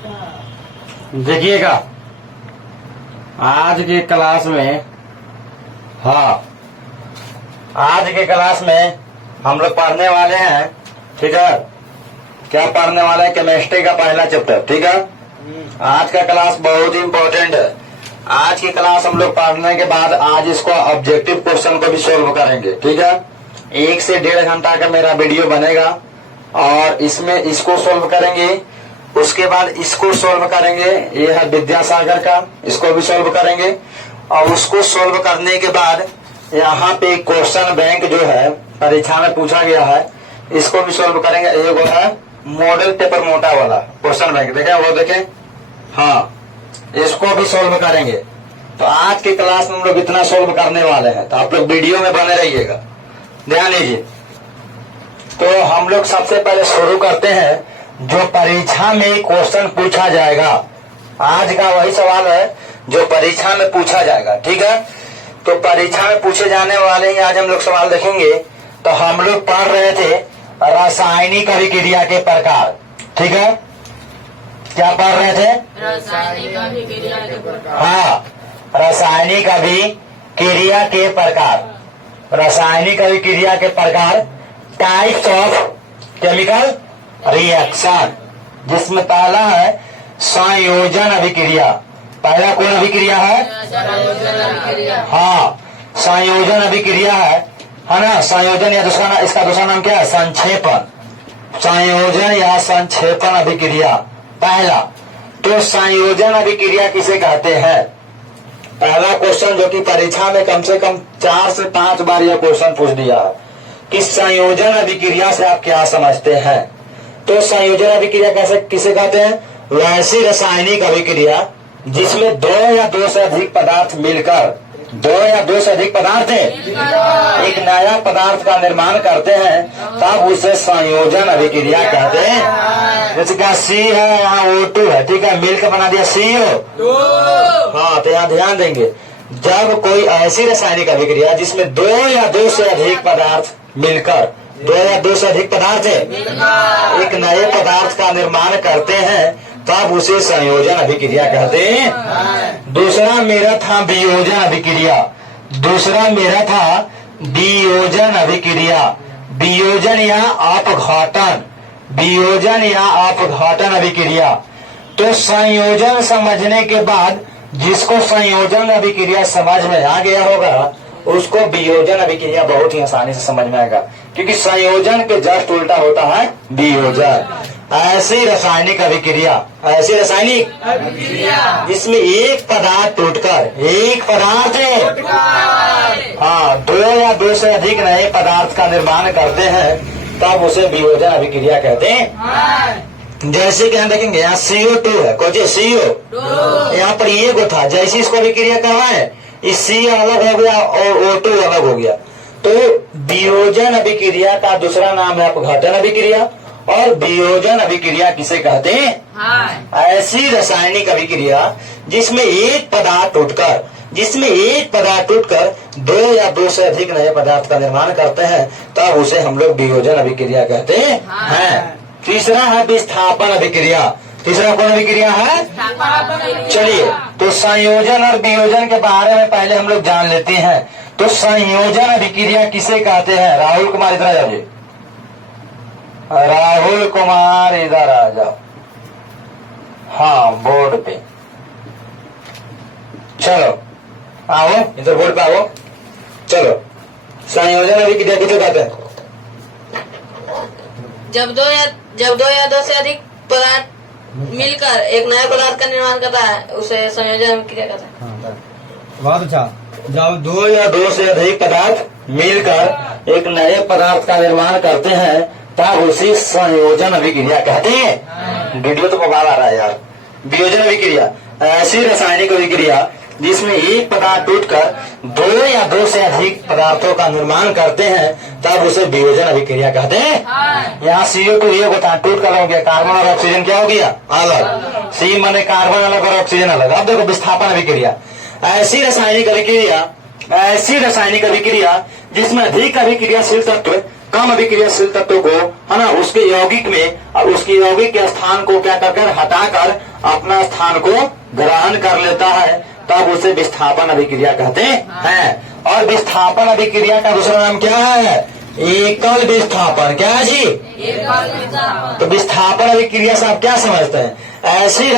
देखिएगा आज के क्लास में, हाँ आज के क्लास में हम लोग पढ़ने वाले हैं, ठीक है। क्या पढ़ने वाले हैं? केमिस्ट्री का पहला चैप्टर, ठीक है। आज का क्लास बहुत ही इम्पोर्टेंट है। आज की क्लास हम लोग पढ़ने के बाद आज इसको ऑब्जेक्टिव क्वेश्चन को भी सोल्व करेंगे, ठीक है। 1 से 1.5 घंटा का मेरा वीडियो बनेगा और इसमें इसको सोल्व करेंगे, उसके बाद इसको सोल्व करेंगे। ये है विद्यासागर का, इसको भी सोल्व करेंगे और उसको सोल्व करने के बाद यहाँ पे क्वेश्चन बैंक जो है परीक्षा में पूछा गया है, इसको भी सोल्व करेंगे। ये वो है मॉडल पेपर मोटा वाला क्वेश्चन बैंक, देखें वो देखें, हाँ इसको भी सोल्व करेंगे। तो आज की क्लास में हम लोग इतना सोल्व करने वाले हैं, तो आप लोग वीडियो में बने रहिएगा, ध्यान दीजिए। तो हम लोग सबसे पहले शुरू करते हैं जो परीक्षा में क्वेश्चन पूछा जाएगा। आज का वही सवाल है जो परीक्षा में पूछा जाएगा, ठीक है। तो परीक्षा में पूछे जाने वाले ही आज हम लोग सवाल देखेंगे। तो हम लोग पढ़ रहे थे रासायनिक अभिक्रिया के प्रकार, ठीक है। क्या पढ़ रहे थे? रासायनिक अभिक्रिया के प्रकार। हाँ, रासायनिक अभिक्रिया के प्रकार। रासायनिक अभिक्रिया के प्रकार, टाइप्स ऑफ केमिकल रिएक्शन, जिसमें पहला है संयोजन अभिक्रिया। पहला कौन अभिक्रिया है? संयोजन अभिक्रिया। हाँ, संयोजन अभिक्रिया है ना। संयोजन या दूसरा इसका दूसरा नाम क्या है? संक्षेपण। संयोजन या संक्षेपण अभिक्रिया पहला। तो संयोजन अभिक्रिया किसे कहते हैं? पहला क्वेश्चन जो कि परीक्षा में कम से कम 4 से 5 बार यह क्वेश्चन पूछ दिया है कि संयोजन अभिक्रिया से आप क्या समझते हैं। तो संयोजन अभिक्रिया कैसे किसे कहते हैं? वैसी रासायनिक अभिक्रिया जिसमें 2 या 2 से अधिक पदार्थ मिलकर, 2 या 2 से अधिक पदार्थ एक नया पदार्थ का निर्माण करते हैं, तब उसे संयोजन अभिक्रिया कहते हैं। जैसे क्या C है, यहाँ O2 है, ठीक है, मिलकर बना दिया CO। हाँ, तो यहाँ ध्यान देंगे, जब कोई ऐसी रासायनिक अभिक्रिया जिसमें 2 या 2 से अधिक पदार्थ मिलकर, 2 या 2 से अधिक पदार्थ एक नए पदार्थ का निर्माण करते हैं, तब उसे संयोजन अभिक्रिया कहते हैं। दूसरा मेरा था वियोजन अभिक्रिया। दूसरा मेरा था वियोजन अभिक्रिया। वियोजन या अपघटन, वियोजन या अपघटन अभिक्रिया। तो संयोजन समझने के बाद जिसको संयोजन अभिक्रिया समझ में आ गया होगा उसको वियोजन अभिक्रिया बहुत ही आसानी से समझ में आएगा, क्योंकि संयोजन के जस्ट उल्टा होता है वियोजन। ऐसी रासायनिक अभिक्रिया, ऐसी रासायनिक अभिक्रिया जिसमें एक पदार्थ टूटकर, एक पदार्थ हाँ 2 या 2 से अधिक नए पदार्थ का निर्माण करते हैं, तब उसे वियोजन अभिक्रिया कहते हैं। जैसे कि हम देखेंगे यहाँ CO2 है, कौन CO, यहाँ पर ये को था, जैसे इसको अभिक्रिया करना है, इस C अलग हो गया और O2 अलग हो गया। तो वियोजन अभिक्रिया का दूसरा नाम है अपघटन अभिक्रिया। और वियोजन अभिक्रिया किसे कहते हैं? ऐसी रासायनिक अभिक्रिया जिसमें एक पदार्थ टूटकर, 2 या 2 से अधिक नए पदार्थ का निर्माण करते हैं, तब उसे हम लोग वियोजन अभिक्रिया कहते हैं। तीसरा है विस्थापन अभिक्रिया। तीसरा कौन अभिक्रिया है? चलिए, तो संयोजन और वियोजन के बारे में पहले हम लोग जान लेते हैं। तो संयोजन अभिक्रिया किसे कहते हैं? राहुल कुमार इधर आ जाइए, राहुल कुमार इधर आ जाओ, हाँ बोर्ड पे चलो, आओ इधर बोर्ड पे आओ, चलो। संयोजन अभिक्रिया किसे कहते हैं? जब दो या 2 से अधिक पदार्थ मिलकर एक नए पदार्थ का निर्माण करता है, उसे संयोजन अभिक्रिया कहते हैं। बहुत अच्छा। जब 2 या 2 से अधिक पदार्थ मिलकर एक नए पदार्थ का निर्माण करते हैं, तब उसे संयोजन अभिक्रिया कहते हैं। वीडियो तो बवाल आ रहा है यार। वियोजन अभिक्रिया ऐसी रासायनिक अभिक्रिया जिसमें एक पदार्थ टूटकर 2 या 2 से अधिक पदार्थों का निर्माण करते हैं, तब उसे वियोजन अभिक्रिया कहते हैं। यहाँ CO2 ये होता है, टूट कर हो गया, कार्बन और ऑक्सीजन क्या हो गया? अलग। C माने कार्बन अलग और ऑक्सीजन अलग। अब देखो विस्थापन अभिक्रिया, ऐसी रासायनिक अभिक्रिया जिसमें अधिक अभिक्रियाशील तत्व कम अभिक्रियाशील तत्व को, है ना, उसके यौगिक में और उसके यौगिक के स्थान को क्या कर हटाकर अपना स्थान को ग्रहण कर लेता है, तब उसे विस्थापन अभिक्रिया कहते हैं। और विस्थापन अभिक्रिया का दूसरा नाम क्या है? एकल विस्थापन। क्या है जी? तो विस्थापन अभिक्रिया से आप क्या समझते हैं? ऐसी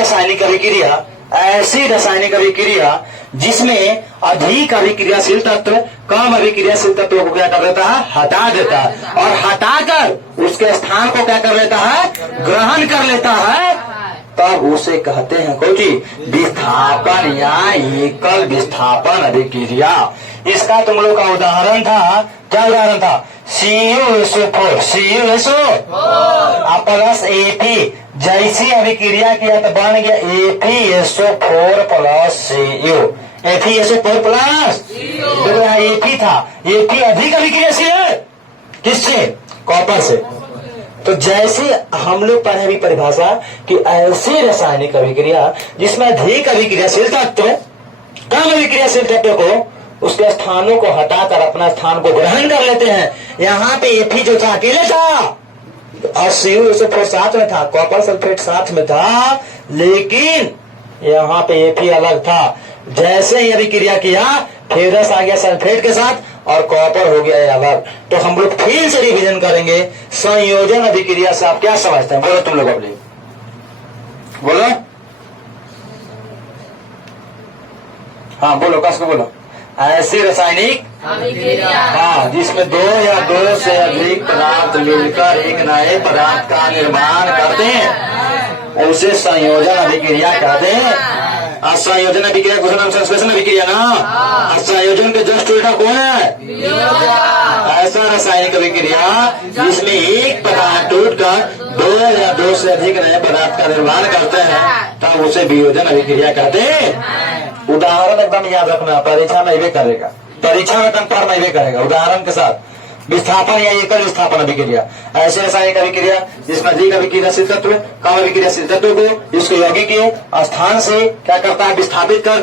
रासायनिक अभिक्रिया जिसमें अधिक अभिक्रियाशील तत्व कम अभिक्रियाशील तत्वों को क्या कर देता है? हटा देता है, और हटाकर उसके स्थान को क्या कर लेता है? ग्रहण कर लेता है, तब उसे कहते हैं कोची विस्थापन या एकल विस्थापन अभिक्रिया। इसका तुम लोग का उदाहरण था, क्या उदाहरण था? CuSO4 प्लस Fe, जैसी अभिक्रिया किया तो बन गया FeSO4 plus Cu। FeSO4 plus Fe था, Fe अधिक अभिक्रियाशील है किससे? कॉपर से। तो जैसे हम लोग पढ़े अभी परिभाषा कि ऐसी रासायनिक अभिक्रिया जिसमें अधिक अभिक्रियाशील तत्व कम अभिक्रियाशील तत्व को उसके स्थानों को हटाकर अपना स्थान को ग्रहण कर लेते हैं। यहाँ पे Fe जो था अकेले था और CuSO4 साथ में था, कॉपर सल्फेट साथ में था, लेकिन यहाँ पे Fe अलग था। जैसे ही अभिक्रिया किया फेरस आ गया सल्फेट के साथ और कॉपर हो गया अलग। तो हम लोग फिर से रिवीजन करेंगे। संयोजन अभिक्रिया से आप क्या समझते हैं? बोलो तुम लोग अपने, बोलो। हाँ बोलो, कसको बोलो। ऐसी रासायनिक हाँ जिसमें दो या दो से अधिक पदार्थ मिलकर एक नए पदार्थ का निर्माण करते हैं, उसे संयोजन अभिक्रिया कहते हैं। संयोजन अभिक्रिया को नाम संश्लेषण अभिक्रिया ना। संयोजन के जस्ट उल्टा कौन है? ऐसा रासायनिक अभिक्रिया जिसमें एक पदार्थ टूटकर दो या दो से अधिक नए पदार्थ का निर्माण करते हैं, तब उसे वियोजन अभिक्रिया कहते हैं। उदाहरण एकदम याद रखना, परीक्षा में भी करेगा, परीक्षा में कंफर्म नहीं करेगा। उदाहरण के साथ विस्थापन या एकल विस्थापन अभिक्रिया, ऐसे रासायनिक अभिक्रिया जिसमें अधिक अभिक्रियाशील तत्व कम अभिक्रियाशील तत्व को इसके यौगिक के स्थान से क्या करता है? विस्थापित कर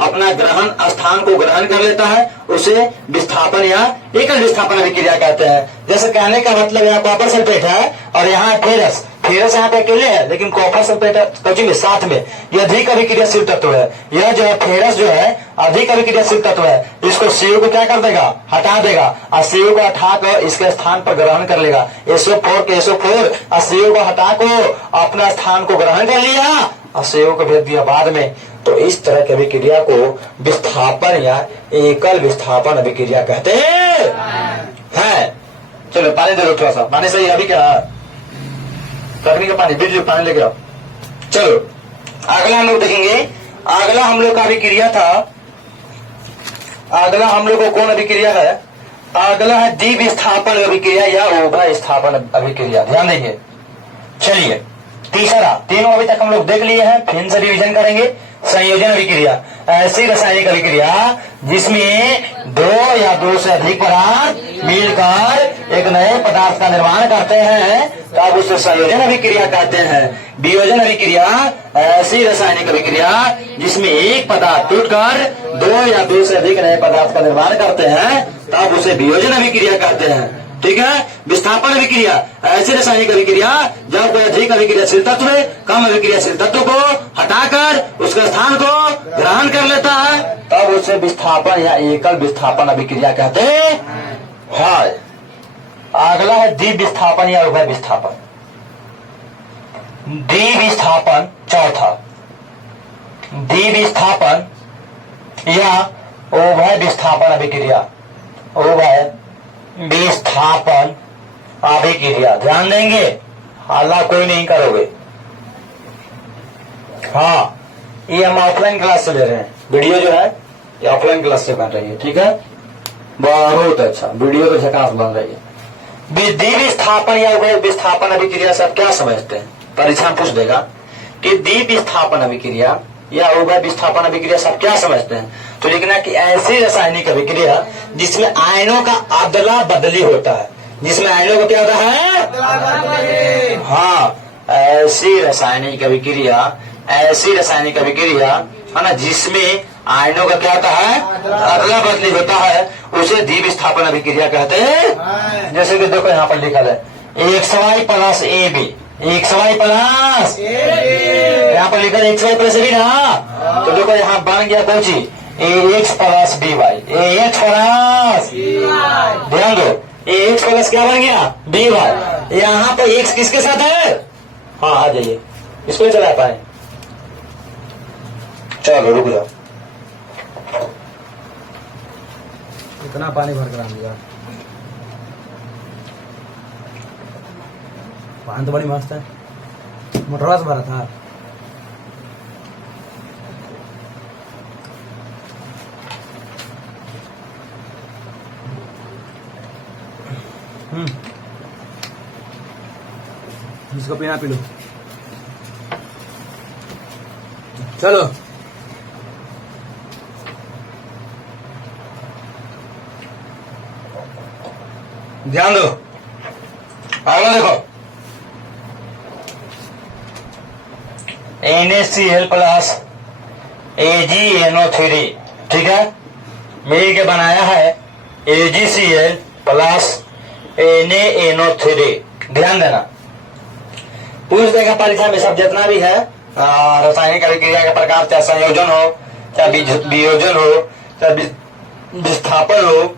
अपना ग्रहण स्थान को ग्रहण कर लेता है, उसे विस्थापन या एकल विस्थापन अभिक्रिया कहते हैं। जैसे कहने का मतलब यहाँ कॉपर सल्फेट है और यहाँ फेरस यहाँ पे अकेले है, लेकिन कॉपर सल्फेट में साथ में ये अधिक अभिक्रियाशील तत्व है। यह जो है फेरस जो है अधिक अभिक्रियाशील तत्व है, इसको Cu को क्या कर देगा? हटा देगा, और Cu को हटाकर इसके स्थान पर ग्रहण कर लेगा। SO4 के SO4 और Cu को हटा को अपना स्थान को ग्रहण कर लिया और Cu को भेज दिया बाद में। तो इस तरह की अभिक्रिया को विस्थापन या एकल विस्थापन अभिक्रिया कहते हैं। चलो पानी दे दो थोड़ा सा, पानी सही अभी क्या रखने का पानी, बिजली पानी लेके आओ। चलो अगला हम लोग देखेंगे। अगला हम लोग का अभिक्रिया था, अगला हम लोग को कौन अभिक्रिया है? अगला है द्विविस्थापन अभिक्रिया या उभय स्थापन अभिक्रिया। ध्यान देंगे। चलिए तीसरा, तीनों अभी तक हम लोग देख लिए हैं, फिर से रिवीजन करेंगे। संयोजन अभिक्रिया, ऐसी रासायनिक अभिक्रिया जिसमें दो या दो से अधिक पदार्थ मिलकर एक नए पदार्थ का निर्माण करते हैं, तब उसे संयोजन अभिक्रिया कहते हैं। वियोजन अभिक्रिया, ऐसी रासायनिक अभिक्रिया जिसमें एक पदार्थ टूटकर दो या दो से अधिक नए पदार्थ का निर्माण करते हैं, तब उसे वियोजन अभिक्रिया कहते हैं। ठीक है। विस्थापन अभिक्रिया, ऐसी रासायनिक अभिक्रिया जब कोई अधिक अभिक्रियाशील तत्व कम अभिक्रियाशील तत्व को हटाकर उसके स्थान को ग्रहण कर लेता है, तब उसे विस्थापन या एकल विस्थापन अभिक्रिया कहते हैं। हाँ, अगला है द्विविस्थापन या उभय विस्थापन। द्विविस्थापन चौथा, द्विविस्थापन या उभय विस्थापन अभिक्रिया, उभय विस्थापन अभिक्रिया। ध्यान देंगे, हल्ला कोई नहीं करोगे। हाँ, ये हम ऑफलाइन क्लास से ले रहे हैं, वीडियो जो है ये ऑफलाइन क्लास से बन रही है। ठीक है, बहुत अच्छा, वीडियो तो झकास बन रही है। द्विविस्थापन या उभय विस्थापन अभिक्रिया से आप क्या समझते हैं? परीक्षा में पूछ देगा कि द्विविस्थापन अभिक्रिया या उभय विस्थापन अभिक्रिया से आप क्या समझते हैं? तो लिखना कि ऐसी रासायनिक अभिक्रिया जिसमें आयनों का अदला बदली होता है, जिसमें आयनों का क्या होता है? हाँ, ऐसी रासायनिक अभिक्रिया है ना, जिसमें आयनों का क्या होता है, अदला बदली होता है, उसे द्वीप स्थापन अभिक्रिया कहते हैं। जैसे कि देखो यहाँ पर लिखा है XY plus AB, XY plus यहाँ पर लिखा है XY प्लस AB ना, तो देखो यहाँ बन गया कौन सी AX plus BY, AX plus, ध्यान दो AX प्लस क्या बन गया BY। यहाँ पर X किसके साथ है, हाँ आ जाइए इसको चला पाए, चलो रुक जाओ। इतना पानी भर कर आ गया, पानी तो बड़ी मस्त है, मोटरवा से भरा था। जिसको पीना पी लो, चलो ध्यान दो, आगे देखो NaCl प्लस AgNO3, ठीक है, मिल के बनाया है AgCl प्लस NaNO3। ध्यान देना, पूछ देगा परीक्षा में सब जितना भी है रासायनिक अभिक्रिया के प्रकार, चाहे संयोजन हो, चाहे वियोजन हो, चाहे विस्थापन हो,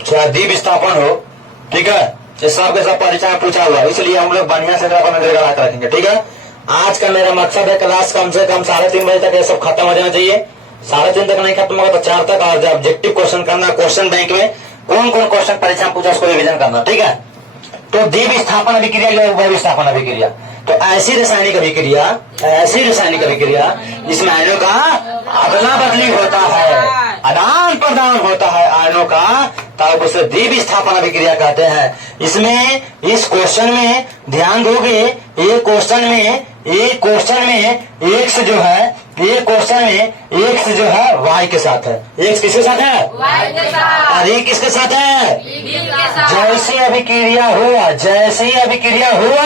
चाहे द्वीप विस्थापन हो, ठीक है, ये सब के सब परीक्षा में पूछा हुआ, इसलिए हम लोग बढ़िया से नजर लगा कर रखेंगे। ठीक है, आज का मेरा मकसद है क्लास कम से कम 3:30 बजे तक ये सब खत्म हो जाना चाहिए। 3:30 तक नहीं खत्म होगा तो 4 तक, और जब ऑब्जेक्टिव क्वेश्चन करना, क्वेश्चन बैंक में कौन कौन क्वेश्चन परीक्षा में पूछा उसको रिविजन करना। ठीक है, तो द्वीप विस्थापन अभिक्रिया या उभय विस्थापन अभिक्रिया, तो ऐसी रासायनिक अभिक्रिया जिसमें आयनों का अदला बदली होता है, आदान प्रदान होता है आयनों का, तब उसे द्वीप विस्थापन अभिक्रिया कहते हैं। इसमें इस क्वेश्चन में ध्यान दोगे, ये क्वेश्चन में X जो है, ये क्वेश्चन में X जो है Y के साथ है, X किसके साथ है, Y के साथ, और ये किसके साथ है, B के साथ। जैसी अभिक्रिया हुआ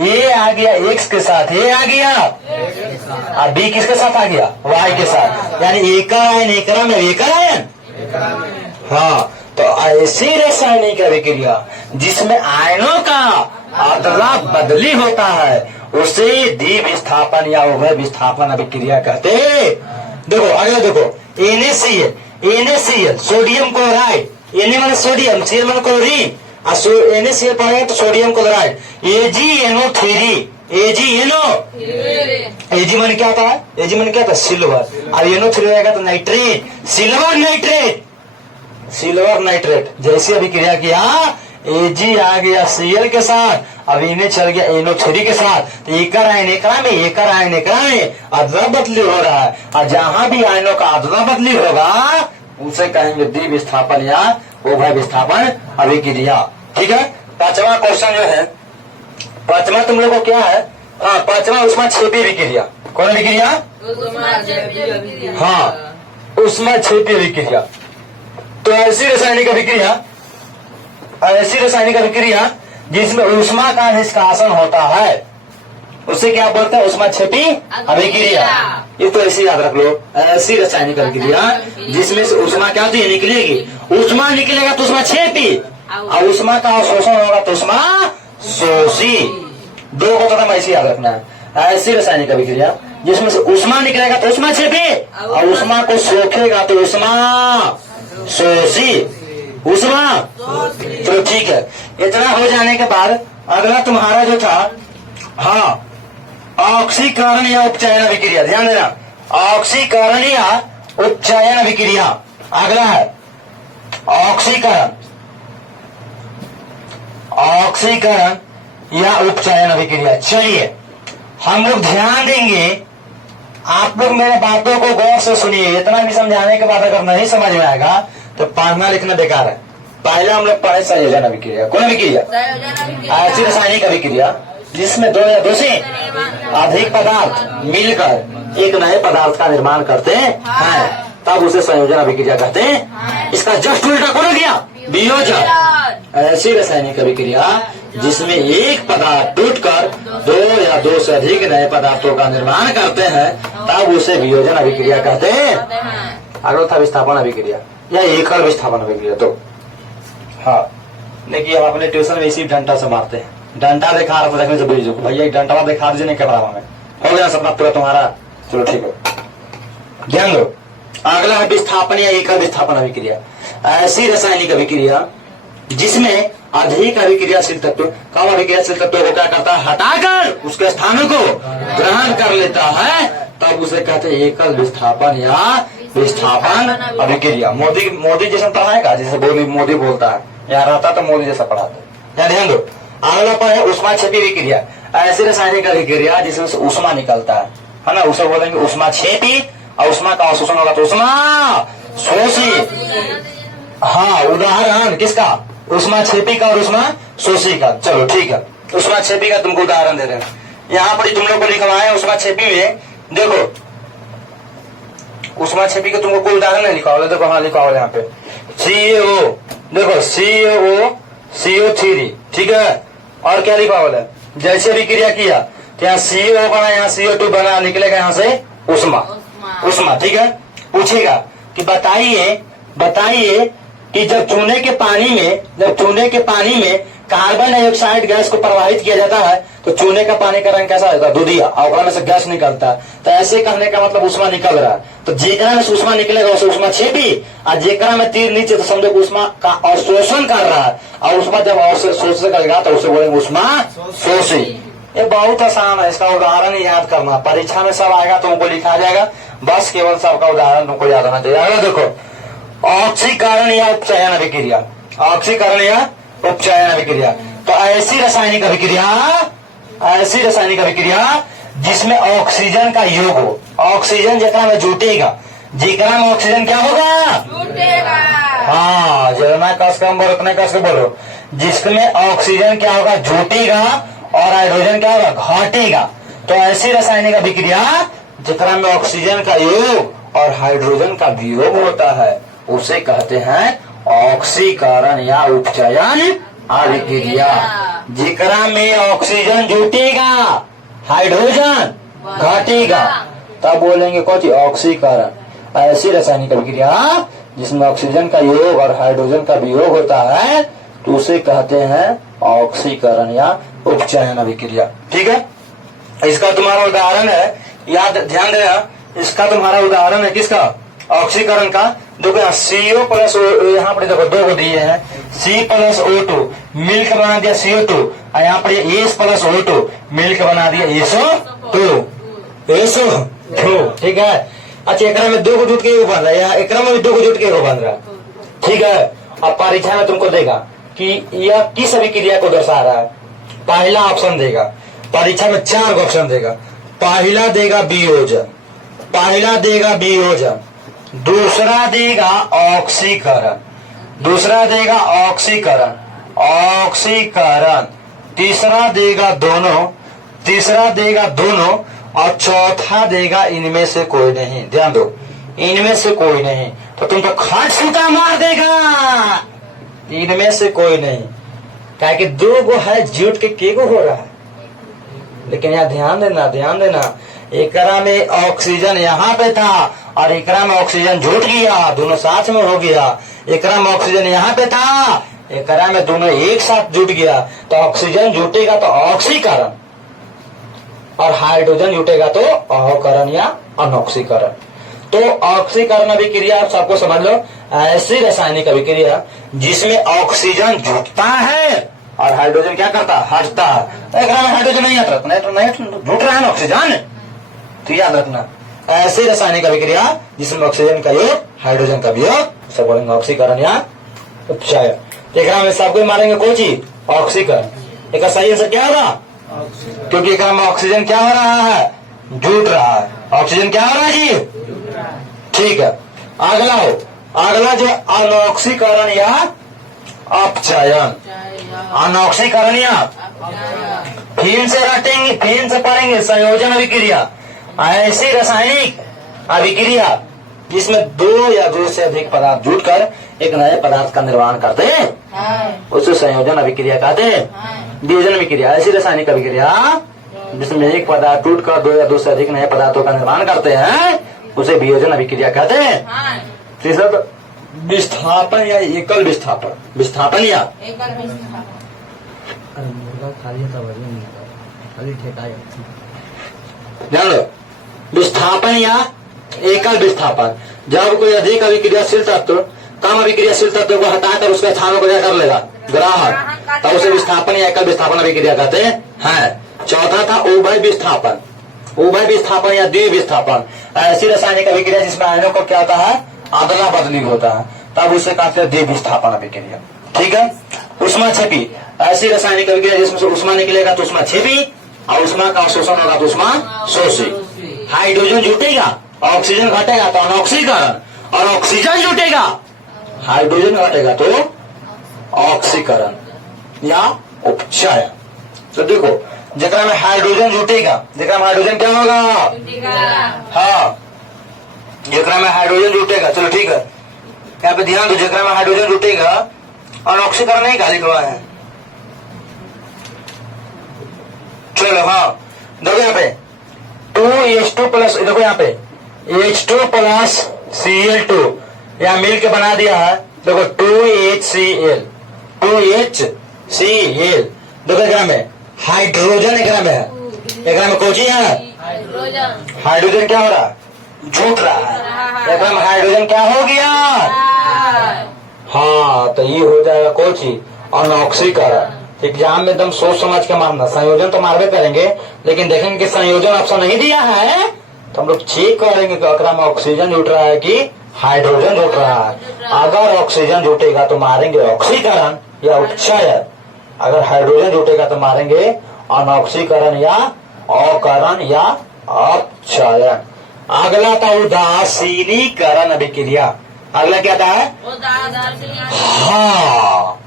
ये आ गया X के साथ, ये आ गया, और B किसके साथ आ गया, Y के साथ, यानी एकर आयन एकरा में एकर आयन। हाँ, तो ऐसी रासायनिक अभिक्रिया जिसमें आयनों का अदला बदली होता है उसे द्वीप विस्थापन या उभय विस्थापन अभिक्रिया कहते। देखो आगे देखो, NaCl सोडियम क्लोराइड, Na माने सोडियम, Cl माने क्लोरीन, और NaCl पढ़ेंगे तो सोडियम क्लोराइड, AgNO3, Ag माने क्या होता है, Ag माने क्या होता है सिल्वर, और NO3 रहेगा तो नाइट्रेट, सिल्वर नाइट्रेट। जैसी अभिक्रिया किया Ag आ गया Cl के साथ, अब इन्हें चल गया NO3 के साथ, तो एकर आयन एकरा में अदला बदली हो रहा है, और जहां भी आयनों का अदला बदली होगा उसे कहेंगे द्वीप विस्थापन या उभय विस्थापन अभिक्रिया। ठीक है, पांचवा क्वेश्चन जो है, पांचवा तुम लोग को क्या है, हाँ पांचवा ऊष्माक्षेपी अभिक्रिया। कौन अभिक्रिया, हाँ ऊष्माक्षेपी अभिक्रिया। तो ऐसी रासायनिक अभिक्रिया जिसमें ऊष्मा का निष्कासन होता है उसे क्या बोलते हैं, ऊष्माक्षेपी अभिक्रिया। ये तो ऐसे याद रख लो, ऐसी रासायनिक अभिक्रिया जिसमें से ऊष्मा क्या होती है, निकलेगी, ऊष्मा निकलेगा तो ऊष्माक्षेपी, और ऊष्मा का अवशोषण होगा तो ऊष्मा शोषी। दो को तो ऐसे याद रखना है, ऐसी रासायनिक अभिक्रिया जिसमें से ऊष्मा निकलेगा तो ऊष्माक्षेपी, और ऊष्मा को सोखेगा तो ऊष्मा शोषी, ऊष्मा। तो ठीक है, इतना हो जाने के बाद अगला तुम्हारा जो था, हाँ ऑक्सीकरण या उपचयन अभिक्रिया। ध्यान देना, ऑक्सीकरण या उपचयन अभिक्रिया अगला है। ऑक्सीकरण या उपचयन अभिक्रिया। चलिए हम लोग ध्यान देंगे, आप लोग मेरे बातों को गौर से सुनिए। इतना भी समझाने के बाद अगर नहीं समझ में आएगा तो पढ़ना लिखना बेकार है। पहले हम लोग पढ़े संयोजन अभिक्रिया। कौन अभिक्रिया, ऐसी रासायनिक अभिक्रिया जिसमें दो या दो से अधिक पदार्थ मिलकर एक नए पदार्थ का निर्माण करते हैं, तब उसे संयोजन अभिक्रिया कहते हैं। इसका जस्ट उल्टा कौन किया, वियोजन। ऐसी रासायनिक अभिक्रिया जिसमें एक पदार्थ टूटकर दो या दो से अधिक नए पदार्थों का निर्माण करते हैं तब उसे वियोजन अभिक्रिया कहते हैं। अगला था विस्थापन अभिक्रिया या एकल विस्थापन अभिक्रिया। तो हाँ, देखिए हम अपने ट्यूशन में इसी डंडा से मारते हैं। डंडा दिखा रहा था, देखने से बुझ भैया डंडा दिखा दीजिए नहीं कैमरा में, हो गया सपना पूरा तुम्हारा। चलो ठीक है, ध्यान दो। अगला है विस्थापन या एकल विस्थापन अभिक्रिया। ऐसी रासायनिक अभिक्रिया जिसमें अधिक अभिक्रियाशील तत्व, कम अभिक्रियाशील तत्व को क्या करता है, हटाकर उसके स्थान को ग्रहण कर लेता है, तब उसे कहते हैं एकल विस्थापन या विस्थापन अभिक्रिया। मोदी जैसा पढ़ाएगा, जैसे मोदी बोलता है, यहाँ रहता तो मोदी जैसा पढ़ाता है। ध्यान दो। अगला पर है उष्माक्षेपी अभिक्रिया। ऐसी रासायनिक अभिक्रिया जिसमें से उष्मा निकलता है ना, उसे बोलेंगे उष्माक्षेपी। और उष्मा का अवशोषण होगा तो उष्मा शोषी। हाँ, उदाहरण किसका, उष्माक्षेपी का और उष्मा शोषी का। चलो ठीक है, उष्माक्षेपी का तुमको उदाहरण दे रहे हैं। यहाँ पर तुम लोग को लिखवाए है उष्माक्षेपी में, देखो उष्माक्षेपी का तुमको कोई उदाहरण नहीं लिखा होगा। देखो हाँ लिखा होगा यहाँ पे CaO, देखो CO3, ठीक है। और क्या लिखा होगा, जैसे अभिक्रिया किया तो यहाँ CO बना, यहाँ CO2 बना, निकलेगा यहाँ से उष्मा, ठीक है। पूछेगा कि बताइए कि जब चूने के पानी में कार्बन डाइऑक्साइड गैस को प्रवाहित किया जाता है तो चूने का पानी का रंग कैसा होता है, दूधिया, और में से गैस निकलता है। तो ऐसे कहने का मतलब उष्मा निकल रहा है। तो जेकरा में उष्मा निकलेगा उसे उष्माक्षेपी, और जेकरा में तीर नीचे तो समझो उष्मा का अवशोषण कर रहा है, और उष्मा जब अवशोषण करेगा तो उसे बोलेंगे उष्मा शोषी। ये बहुत आसान है, इसका उदाहरण याद करना, परीक्षा में सब आएगा तुमको लिखा जाएगा, बस केवल सबका उदाहरण तुमको याद होना चाहिए। अगला देखो ऑक्सीकरण या उपचयन अभिक्रिया। ऑक्सीकरण या उपचयन अभिक्रिया, तो ऐसी रासायनिक अभिक्रिया जिसमें ऑक्सीजन का योग हो। ऑक्सीजन जेकरा में जुटेगा, जेकरा में ऑक्सीजन क्या होगा, जुटेगा। हाँ, जितना कस कम बोलो उतने कस के बोलो। जिसमें ऑक्सीजन क्या होगा, जुटेगा, और हाइड्रोजन क्या होगा, घटेगा। तो ऐसी रासायनिक अभिक्रिया जेकरा में ऑक्सीजन का योग और हाइड्रोजन का वियोग होता है उसे कहते हैं ऑक्सीकरण या उपचयन अभिक्रिया। जेकरा में ऑक्सीजन जुटेगा, हाइड्रोजन घटेगा, तब बोलेंगे कौन, ऑक्सीकरण। ऐसी रासायनिक अभिक्रिया जिसमें ऑक्सीजन का योग और हाइड्रोजन का वियोग होता है तो उसे कहते हैं ऑक्सीकरण या उपचयन अभिक्रिया। ठीक है, इसका तुम्हारा उदाहरण है, याद ध्यान देना, इसका तुम्हारा उदाहरण है किसका, ऑक्सीकरण का। देखो यहाँ CO प्लस, यहाँ पर देखो दो को दिए हैं, C प्लस O2 मिलकर बना दिया CO2, और यहाँ पर S प्लस O2 मिलकर बना दिया SO2। ठीक है। अच्छा, एकरा में दो को जुट के एक बन रहा है, एकरा में भी दो को जुट के एक बन रहा है। ठीक है, अब परीक्षा में तुमको देगा कि यह किस अभिक्रिया को दर्शा रहा है। पहला ऑप्शन देगा, परीक्षा में 4 ऑप्शन देगा। पहला देगा वियोजन, दूसरा देगा ऑक्सीकरण, तीसरा देगा दोनों, और चौथा देगा इनमें से कोई नहीं। ध्यान दो, इनमें से कोई नहीं, तो तुम तो खट सूता मार देगा, इनमें से कोई नहीं, क्या कि 2 गो है जुट के गो हो रहा है। लेकिन यहाँ ध्यान देना, एकरा में ऑक्सीजन यहाँ पे था और एकरा में ऑक्सीजन जुट गया, दोनों साथ में हो गया। एकरा में ऑक्सीजन यहाँ पे था, एकरा में दोनों एक साथ जुट गया, तो ऑक्सीजन जुटेगा तो ऑक्सीकरण, और हाइड्रोजन जुटेगा तो अहोकरण या अनऑक्सीकरण। तो ऑक्सीकरण अभिक्रिया आप सबको समझ लो, ऐसी रासायनिक अभिक्रिया जिसमें ऑक्सीजन जुटता है और हाइड्रोजन क्या करता है, हटता है। एकरा में हाइड्रोजन नहीं हट रहा, नहीं जुट रहा है ना ऑक्सीजन, तो याद रखना, ऐसी रासायनिक अभिक्रिया जिसमें ऑक्सीजन का योग हाइड्रोजन का वियोग, सब बोलेंगे ऑक्सीकरण या उपचयन। एकरा में सबको मारेंगे कोई चीज, ऑक्सीकरण। एक सही आंसर क्या होगा, क्योंकि एकरा में ऑक्सीजन क्या हो रहा है, जुट रहा है। ऑक्सीजन क्या हो रहा है जी, ठीक है। अगला जो अनऑक्सीकरण या अपचयन, अनऑक्सीकरण या, फिर से रटेंगे, फिर से पढ़ेंगे, संयोजन अभिक्रिया। ऐसी रासायनिक अभिक्रिया जिसमें 2 या 2 से अधिक पदार्थ जुटकर एक नए पदार्थ का निर्माण करते हैं उसे संयोजन अभिक्रिया कहते हैं। वियोजन अभिक्रिया ऐसी रासायनिक अभिक्रिया जिसमें एक पदार्थ टूट कर दो या दो से अधिक नए पदार्थों का निर्माण करते हैं उसे वियोजन अभिक्रिया कहते हैं। तीसरा विस्थापन या एकल विस्थापन। विस्थापन या अरे मुर्गा खाली था वजन नहीं था, खाली ठेकाया। ध्यान दो, विस्थापन या एकल विस्थापन। जब कोई अधिक अभिक्रियाशील तत्व कम अभिक्रियाशील तत्व को हटाकर उसके स्थानों को क्या कर लेगा, ग्राहक, तो उसे विस्थापन या एकल विस्थापन अभिक्रिया कहते हैं। चौथा था उभय विस्थापन। उभय विस्थापन या द्वि विस्थापन ऐसी रासायनिक अभिक्रिया जिसमें आयनों को क्या होता है, अदला बदली होता है, तब उसे कहते हैं द्वि विस्थापन अभिक्रिया। ठीक है। उष्मा छेपी ऐसी रासायनिक अभिक्रिया जिसमें से उष्मा निकलेगा तो उष्मा छेपी और उष्मा का अवशोषण होगा तो उष्मा शोषी। हाइड्रोजन जुटेगा, ऑक्सीजन घटेगा तो अनऑक्सीकरण, और ऑक्सीजन जुटेगा, हाइड्रोजन घटेगा तो ऑक्सीकरण या उपचय। तो देखो, जगह में हाइड्रोजन जुटेगा, जगह में हाइड्रोजन क्या होगा, हाँ, जगह में हाइड्रोजन जुटेगा। चलो ठीक है, यहाँ पे ध्यान दो, जगह में हाइड्रोजन जुटेगा और ऑक्सीकरण नहीं गाली हुआ है। चलो हाँ, देखो यहाँ पे 2H2 प्लस, देखो यहाँ पे H2 प्लस Cl2 यहाँ मिल के बना दिया है। देखो 2HCl, 2HCl। देखो एकरा में हाइड्रोजन एकरा में है, एकरा में कौन सी है, हाइड्रोजन क्या हो रहा है, जुट रहा है। एकरा में हाइड्रोजन क्या हो गया, हाँ, तो ये हो जाएगा कौन सी, अनऑक्सीकरण। एग्जाम में एकदम सोच समझ के मारना, संयोजन तो मारवे करेंगे लेकिन देखेंगे कि संयोजन ऑप्शन नहीं दिया है तो हम लोग चेक करेंगे कि अकरा में ऑक्सीजन जुट रहा है कि हाइड्रोजन जुट रहा है। अगर ऑक्सीजन जुटेगा तो मारेंगे ऑक्सीकरण या उपचय, अगर हाइड्रोजन जुटेगा तो मारेंगे अनऑक्सीकरण या अकरण या अपचयन। अगला था उदासीनीकरण अभिक्रिया। अगला क्या था, हाँ,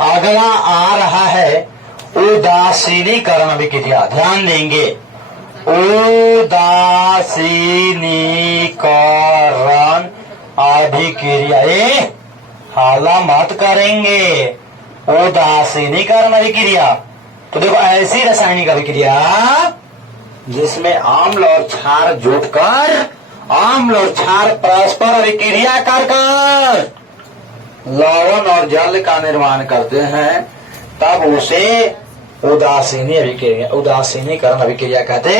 अगला आ रहा है उदासीनीकरण अभिक्रिया। ध्यान देंगे, उदासीनीकरण अभिक्रिया, हाला मत करेंगे, उदासीनीकरण अभिक्रिया। तो देखो ऐसी रासायनिक अभिक्रिया जिसमें अम्ल और क्षार जुटकर, अम्ल और क्षार परस्पर अभिक्रिया कर लवण और जल का निर्माण करते हैं, तब उसे उदासीनी अभिक्रिया, उदासीनीकरण अभिक्रिया कहते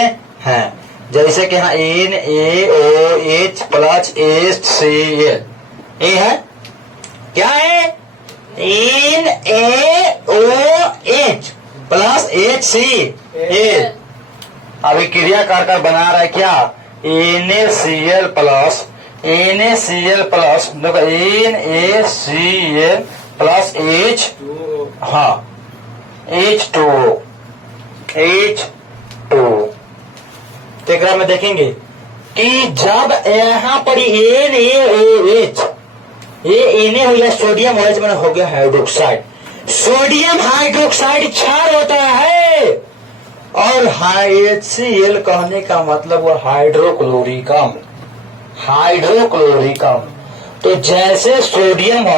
हैं। जैसे कि यहाँ NaOH प्लस HCl, ये है क्या है, NaOH प्लस HCl अभिक्रिया कर बना रहा है क्या, NaCl प्लस, NaCl प्लस, देखो NaCl प्लस H, हाँ, H2O। में देखेंगे कि जब यहाँ पर NaOH, ये Na हो गया सोडियम OH में हो गया हाइड्रोक्साइड। सोडियम हाइड्रोक्साइड क्षार होता है और HCl कहने का मतलब वो हाइड्रोक्लोरिक अम्ल, हाइड्रोक्लोरिक अम्ल। तो जैसे सोडियम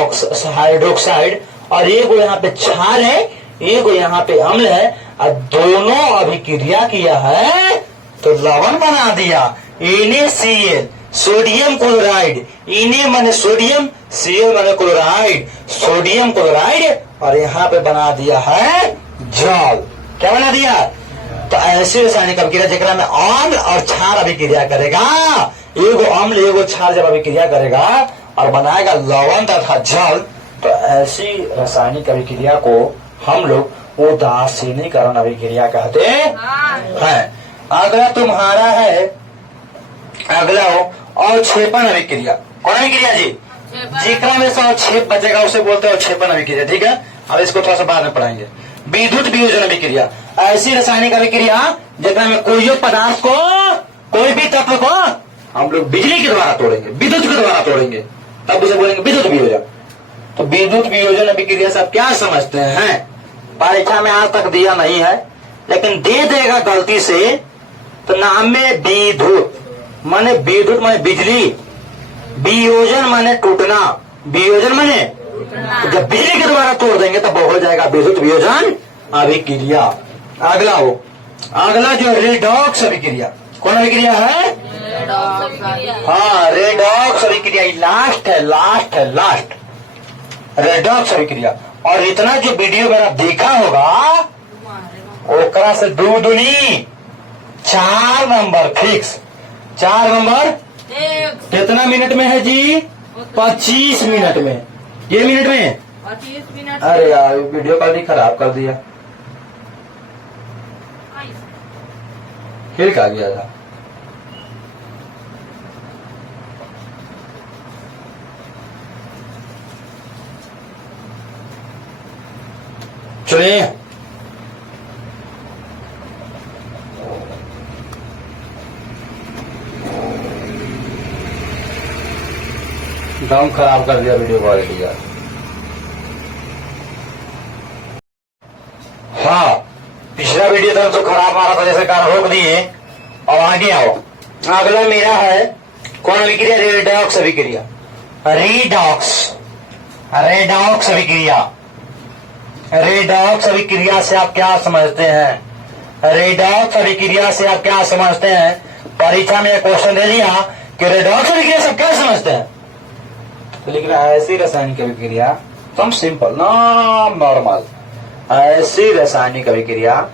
हाइड्रोक्साइड और एक यहाँ पे क्षार है, एक यहाँ पे अम्ल है, और दोनों अभिक्रिया किया है तो लवण बना दिया। NaCl सोडियम क्लोराइड, Na माने सोडियम, Cl माने क्लोराइड, सोडियम क्लोराइड, और यहाँ पे बना दिया है जल। क्या बना दिया, तो ऐसी रासायनिक अभिक्रिया जेकरा में अम्ल और क्षार अभिक्रिया करेगा, एगो अम्ल एगो क्षार जब अभिक्रिया करेगा और बनाएगा लवण तथा जल, तो ऐसी रासायनिक अभिक्रिया को हम लोग उदासीनीकरण अभिक्रिया कहते हैं। अगला तुम्हारा है, अगला हो अवक्षेपण अभिक्रिया। कौन अभिक्रिया जी, जेकरा में से अवक्षेप बचेगा उसे बोलते हैं अवक्षेपण अभिक्रिया। ठीक है, अब इसको थोड़ा सा बाद में पढ़ाएंगे। विद्युत वियोजन अभिक्रिया ऐसी रासायनिक अभिक्रिया जेकरा में कोई पदार्थ को, कोई भी तत्व को हम लोग बिजली के द्वारा तोड़ेंगे, विद्युत के द्वारा तोड़ेंगे, तब उसे बोलेंगे विद्युत वियोजन। तो विद्युत वियोजन अभिक्रिया से आप क्या समझते हैं, परीक्षा में आज तक दिया नहीं है लेकिन दे देगा गलती से, तो नाम में विद्युत माने बिजली, वियोजन माने टूटना, वियोजन माने तो जब बिजली के द्वारा तोड़ देंगे तब वो हो जाएगा विद्युत वियोजन अभिक्रिया। अगला जो रेडॉक्स अभिक्रिया, कौन अभिक्रिया है? हाँ, रेडॉक्स अभिक्रिया लास्ट है रेडॉक्स अभिक्रिया। और इतना जो वीडियो मेरा देखा होगा ओकरा से दो दूनी 4 नंबर फिक्स। 4 नंबर कितना मिनट में है जी? 25 मिनट में। ये मिनट में 25 मिनट। अरे यार वीडियो कॉल ही खराब कर दिया, फिर कहा गया था। चलिए दम खराब कर दिया वीडियो क्वालिटी यार। हाँ, पिछला वीडियो तो खराब मारा था, जैसे कार रोक दिए। और आगे आओ, अगला मेरा है कौन अभिक्रिया? रेडॉक्स अभिक्रिया। रेडॉक्स अभिक्रिया। रेडॉक्स अभिक्रिया से आप क्या समझते हैं? रेडॉक्स अभिक्रिया से आप क्या समझते हैं? परीक्षा में क्वेश्चन दे दिया कि रेडॉक्स अभिक्रिया से क्या समझते हैं, तो लिख रहा है ऐसी रासायनिक अभिक्रिया, एकदम सिंपल ना नॉर्मल, ऐसी रासायनिक अभिक्रिया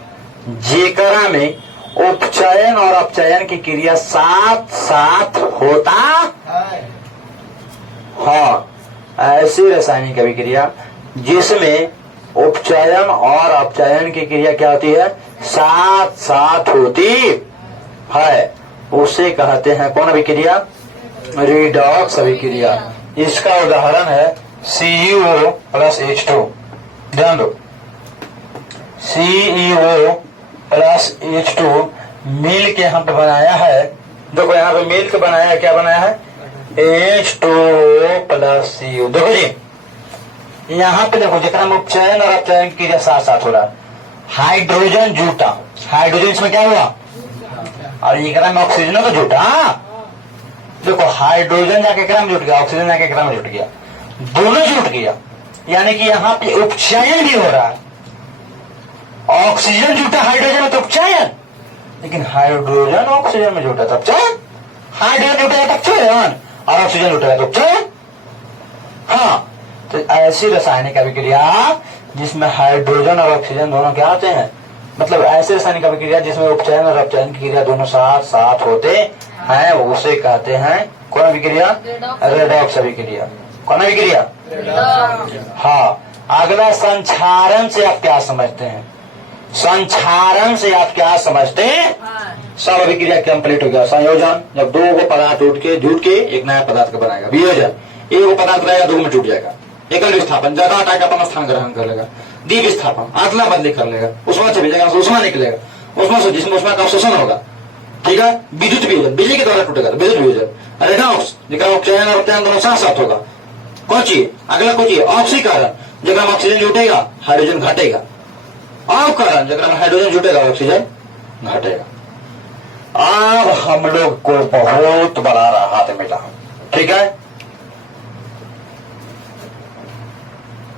जेकरा में उपचयन और अपचयन की क्रिया साथ साथ होता। हाँ, ऐसी रासायनिक अभिक्रिया जिसमें उपचयन और अपचयन की क्रिया क्या होती है? साथ साथ होती है, उसे कहते हैं कौन अभिक्रिया? रेडॉक्स अभिक्रिया। इसका उदाहरण है CuO प्लस H2। ध्यान दो, CuO प्लस H2 मिल के हमने बनाया है। देखो यहाँ पे मिल के बनाया है, क्या बनाया है? H2O plus Cu। देखो जी यहाँ पे देखो, जितना में उपचयन और अपचयन की क्रिया साथ साथ हो रहा है। हाइड्रोजन जूटा, हाइड्रोजन इसमें क्या हुआ? और एकरा में ऑक्सीजन तो जुटा। देखो हाइड्रोजन जाके एकरा में जुट गया, ऑक्सीजन जाके एकरा में जुट गया, दोनों जुट गया, यानी कि यहाँ पे उपचयन भी हो रहा है। ऑक्सीजन जुटा हाइड्रोजन में तो उपचयन, लेकिन हाइड्रोजन ऑक्सीजन में जुटा तब चयन। हाइड्रोजन जुटेगा तब चयन और ऑक्सीजन जुटेगा तो चयन। हाँ, तो ऐसी रासायनिक अभिक्रिया जिसमें हाइड्रोजन और ऑक्सीजन दोनों क्या होते हैं, मतलब ऐसी रासायनिक अभिक्रिया जिसमें उपचयन और अपचयन की क्रिया दोनों साथ साथ होते हैं, उसे कहते हैं कौन अभिक्रिया? रेडॉक्स अभिक्रिया। कौन अभिक्रिया? हाँ, अगला संक्षारण से आप क्या समझते हैं? संक्षारण से आप क्या समझते हैं? सब अभिक्रिया कंप्लीट हो गया। संयोजन, जब दो को पदार्थ जुट के एक नया पदार्थ का बनाएगा। वियोजन, एक पदार्थ रहेगा, दो में टूट जाएगा। एकल विस्थापन, ज्यादा हटा के अपना स्थान ग्रहण कर लेगा। द्विविस्थापन, अदला बदली कर लेगा, उसमें से भेजेगा, उसमें निकलेगा, उसमें से जिसमें उसमें का शोषण होगा। ठीक है। विद्युत वियोजन, बिजली के द्वारा टूटेगा विद्युत वियोजन। रेडॉक्स, जिसका उपचयन और अपचयन दोनों साथ साथ होगा। कौन चीज? अगला कौन चीज? ऑक्सीकरण, जगह में ऑक्सीजन जुटेगा हाइड्रोजन घटेगा। अवकरण, जगह में हाइड्रोजन जुटेगा ऑक्सीजन घटेगा। अब हम लोग को बहुत बड़ा राहत मिला। ठीक है।